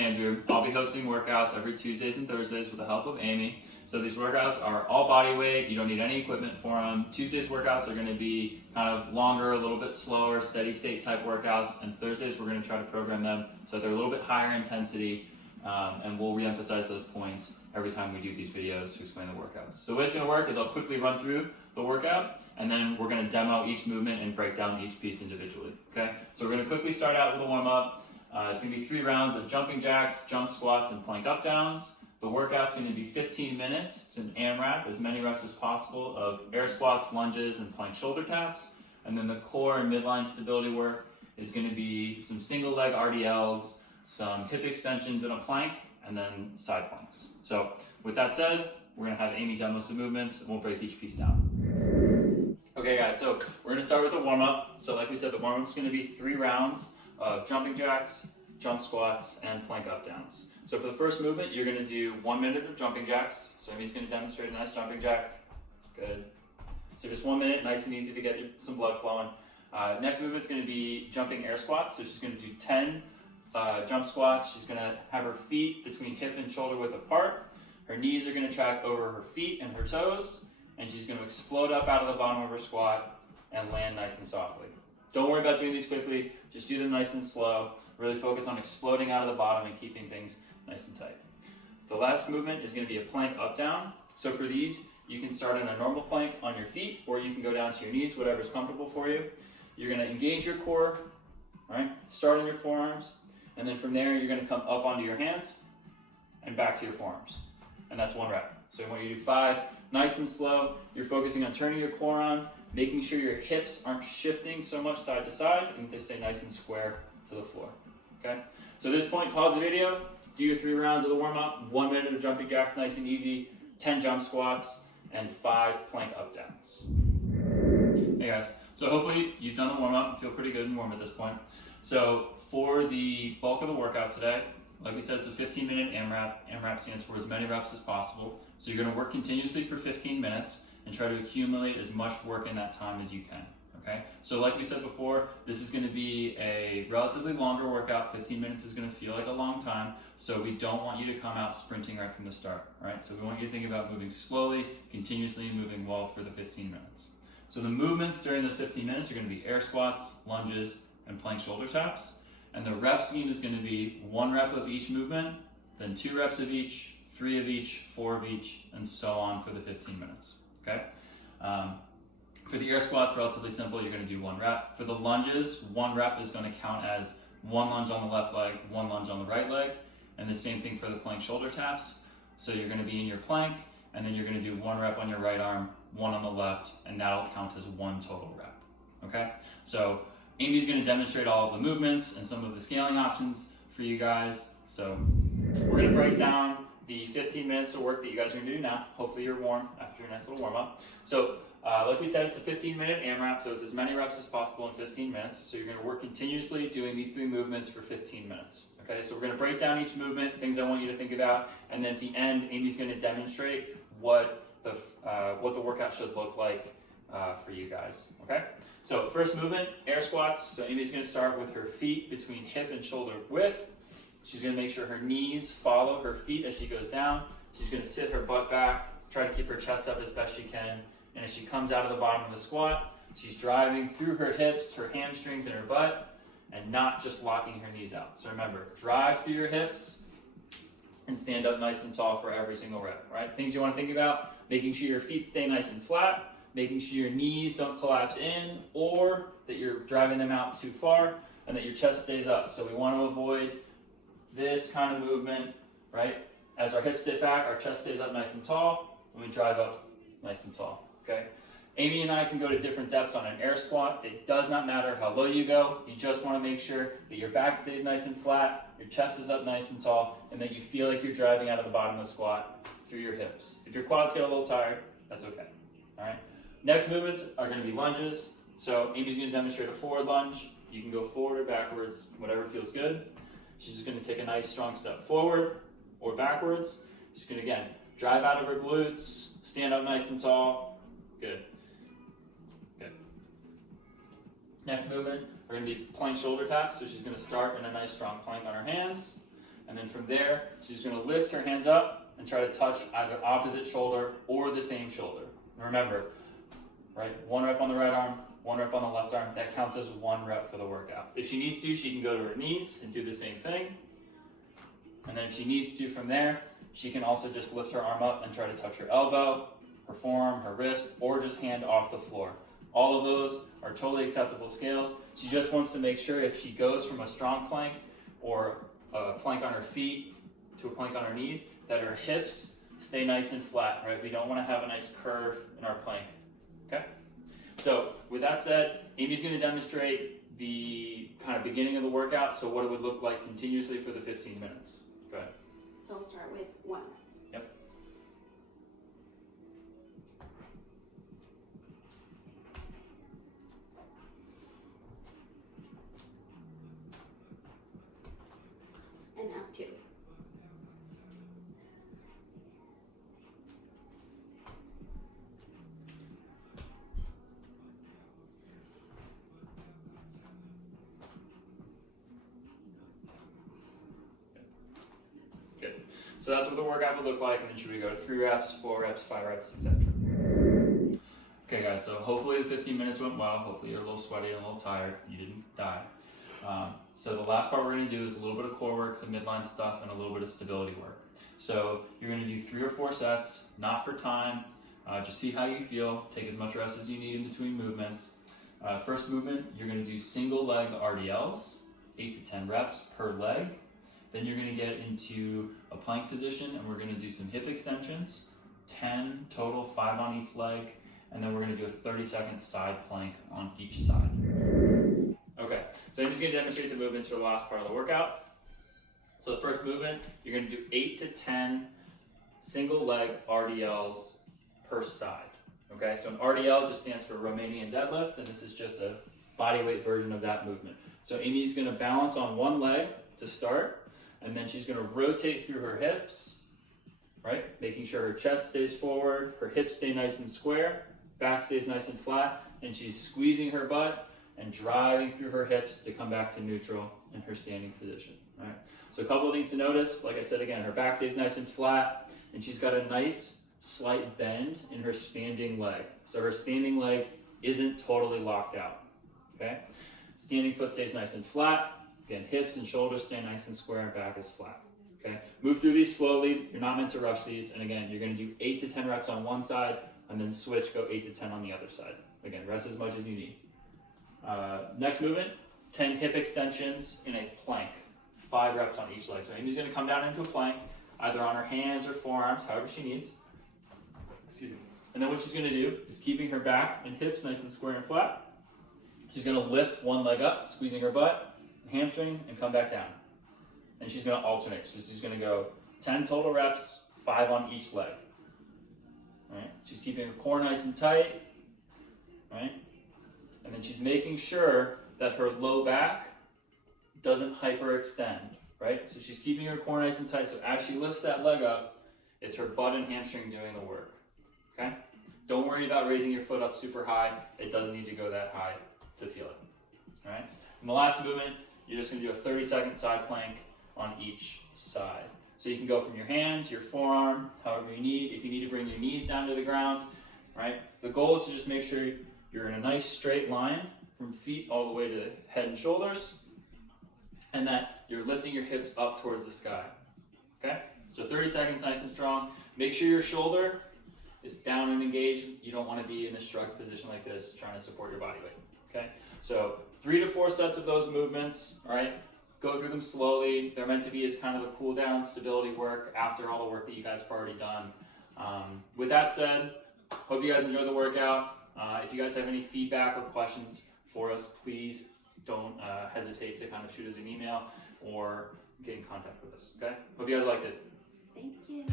Andrew. I'll be hosting workouts every Tuesdays and Thursdays with the help of Amy. So these workouts are all body weight. You don't need any equipment for them. Tuesdays workouts are going to be kind of longer, a little bit slower, steady state type workouts. And Thursdays we're going to try to program them so they're a little bit higher intensity. And we'll reemphasize those points every time we do these videos to explain the workouts. So the way it's going to work is I'll quickly run through the workout, and then we're going to demo each movement and break down each piece individually. Okay? So we're going to quickly start out with a warm-up. It's going to be 3 rounds of jumping jacks, jump squats, and plank up downs. The workout's going to be 15 minutes. It's an AMRAP, as many reps as possible of air squats, lunges, and plank shoulder taps. And then the core and midline stability work is going to be some single leg RDLs, some hip extensions in a plank, and then side planks. So with that said, we're going to have Amy demo some movements, and we'll break each piece down. Okay guys, so we're going to start with the warm-up. So like we said, the warm-up is going to be 3 rounds of jumping jacks, jump squats, and plank up downs. So for the first movement, you're going to do 1 minute of jumping jacks. So Amy's going to demonstrate a nice jumping jack. Good. So just 1 minute, nice and easy to get some blood flowing. Next movement's going to be jumping air squats. So she's going to do 10 jump squats. She's going to have her feet between hip and shoulder width apart. Her knees are going to track over her feet and her toes. And she's going to explode up out of the bottom of her squat and land nice and softly. Don't worry about doing these quickly. Just do them nice and slow. Really focus on exploding out of the bottom and keeping things nice and tight. The last movement is going to be a plank up down. So for these, you can start in a normal plank on your feet, or you can go down to your knees, whatever's comfortable for you. You're going to engage your core, right? Start on your forearms, and then from there, you're going to come up onto your hands and back to your forearms. And that's 1 rep. So I want you to do 5, nice and slow. You're focusing on turning your core on, making sure your hips aren't shifting so much side to side, and they stay nice and square to the floor. Okay? So at this point, pause the video, do your 3 rounds of the warm-up, 1 minute of jumping jacks, nice and easy, 10 jump squats, and 5 plank up downs. Hey guys, so hopefully you've done the warm-up and feel pretty good and warm at this point. So for the bulk of the workout today, like we said, it's a 15-minute AMRAP. AMRAP stands for as many reps as possible. So you're going to work continuously for 15 minutes and try to accumulate as much work in that time as you can. Okay? So like we said before, this is going to be a relatively longer workout. 15 minutes is going to feel like a long time. So we don't want you to come out sprinting right from the start. Right? So we want you to think about moving slowly, continuously moving well for the 15 minutes. So the movements during those 15 minutes are going to be air squats, lunges, and plank shoulder taps. And the rep scheme is going to be 1 rep of each movement, then 2 reps of each, 3 of each, 4 of each, and so on for the 15 minutes. Okay? For the air squats, relatively simple. You're going to do 1 rep. For the lunges, 1 rep is going to count as 1 lunge on the left leg, 1 lunge on the right leg, and the same thing for the plank shoulder taps. So you're going to be in your plank, and then you're going to do 1 rep on your right arm, 1 on the left, and that'll count as 1 total rep. Okay? So Amy's going to demonstrate all of the movements and some of the scaling options for you guys. So we're going to break down the 15 minutes of work that you guys are going to do now. Hopefully you're warm after your nice little warm-up. So like we said, it's a 15-minute AMRAP, so it's as many reps as possible in 15 minutes. So you're going to work continuously doing these 3 movements for 15 minutes. Okay, so we're going to break down each movement, things I want you to think about, and then at the end, Amy's going to demonstrate what the workout should look like for you guys. Okay, so first movement, air squats. So Amy's going to start with her feet between hip and shoulder width. She's going to make sure her knees follow her feet as she goes down. She's going to sit her butt back, try to keep her chest up as best she can. And as she comes out of the bottom of the squat, she's driving through her hips, her hamstrings, and her butt, and not just locking her knees out. So remember, drive through your hips and stand up nice and tall for every single rep, right? Things you want to think about, making sure your feet stay nice and flat, making sure your knees don't collapse in, or that you're driving them out too far, and that your chest stays up. So we want to avoid this kind of movement, right? As our hips sit back, our chest stays up nice and tall, and we drive up nice and tall, okay? Amy and I can go to different depths on an air squat. It does not matter how low you go. You just want to make sure that your back stays nice and flat, your chest is up nice and tall, and that you feel like you're driving out of the bottom of the squat through your hips. If your quads get a little tired, that's okay, all right? Next movements are going to be lunges. So Amy's going to demonstrate a forward lunge. You can go forward or backwards, whatever feels good. She's just going to take a nice strong step forward or backwards. She's going to, again, drive out of her glutes, stand up nice and tall. Good. Good. Next movement are going to be plank shoulder taps. So she's going to start in a nice strong plank on her hands. And then from there, she's gonna lift her hands up and try to touch either opposite shoulder or the same shoulder. And remember, right, 1 rep on the right arm, 1 rep on the left arm, that counts as 1 rep for the workout. If she needs to, she can go to her knees and do the same thing. And then if she needs to from there, she can also just lift her arm up and try to touch her elbow, her forearm, her wrist, or just hand off the floor. All of those are totally acceptable scales. She just wants to make sure if she goes from a strong plank or a plank on her feet to a plank on her knees, that her hips stay nice and flat, right? We don't want to have a nice curve in our plank, okay? So with that said, Amy's going to demonstrate the kind of beginning of the workout, so what it would look like continuously for the 15 minutes. Go ahead. So we'll start with 1. Yep. And now 2. Good. So that's what the workout would look like, and then should we go to 3 reps, 4 reps, 5 reps, etc. Okay guys, so hopefully the 15 minutes went well. Hopefully you're a little sweaty and a little tired. You didn't die. So the last part we're going to do is a little bit of core work, some midline stuff, and a little bit of stability work. So you're going to do 3 or 4 sets, not for time. Just see how you feel. Take as much rest as you need in between movements. First movement, you're going to do single leg RDLs, 8 to 10 reps per leg. Then you're going to get into a plank position, and we're going to do some hip extensions, 10 total, 5 on each leg, and then we're going to do a 30-second side plank on each side. Okay, so I'm just going to demonstrate the movements for the last part of the workout. So the first movement, you're going to do 8 to 10 single leg RDLs per side. Okay, so an RDL just stands for Romanian deadlift, and this is just a body weight version of that movement. So Amy's going to balance on one leg to start, and then she's going to rotate through her hips, right? Making sure her chest stays forward, her hips stay nice and square, back stays nice and flat, and she's squeezing her butt and driving through her hips to come back to neutral in her standing position, right? So a couple of things to notice. Like I said again, her back stays nice and flat, and she's got a nice slight bend in her standing leg. So her standing leg isn't totally locked out, okay? Standing foot stays nice and flat. Again, hips and shoulders stay nice and square, and back is flat, okay? Move through these slowly. You're not meant to rush these. And again, you're gonna do 8 to 10 reps on one side, and then switch, go 8 to 10 on the other side. Again, rest as much as you need. Next movement, 10 hip extensions in a plank, 5 reps on each leg. So Amy's gonna come down into a plank, either on her hands or forearms, however she needs. Excuse me. And then what she's gonna do is keeping her back and hips nice and square and flat. She's gonna lift one leg up, squeezing her butt, hamstring, and come back down. And she's gonna alternate. So she's gonna go 10 total reps, 5 on each leg. Right? She's keeping her core nice and tight, right? And then she's making sure that her low back doesn't hyperextend, right? So she's keeping her core nice and tight, so as she lifts that leg up, it's her butt and hamstring doing the work, okay? Don't worry about raising your foot up super high. It doesn't need to go that high to feel it, all right? In the last movement, you're just gonna do a 30-second side plank on each side. So you can go from your hand to your forearm, however you need. If you need to bring your knees down to the ground, right? The goal is to just make sure you're in a nice straight line from feet all the way to head and shoulders, and that you're lifting your hips up towards the sky, okay? So 30 seconds, nice and strong. Make sure your shoulder is down and engaged. You don't want to be in a shrug position like this, trying to support your body weight, okay? So 3 to 4 sets of those movements, all right? Go through them slowly. They're meant to be as kind of a cool down stability work after all the work that you guys have already done. With that said, hope you guys enjoyed the workout. If you guys have any feedback or questions for us, please don't hesitate to kind of shoot us an email or get in contact with us, okay? Hope you guys liked it. Thank you.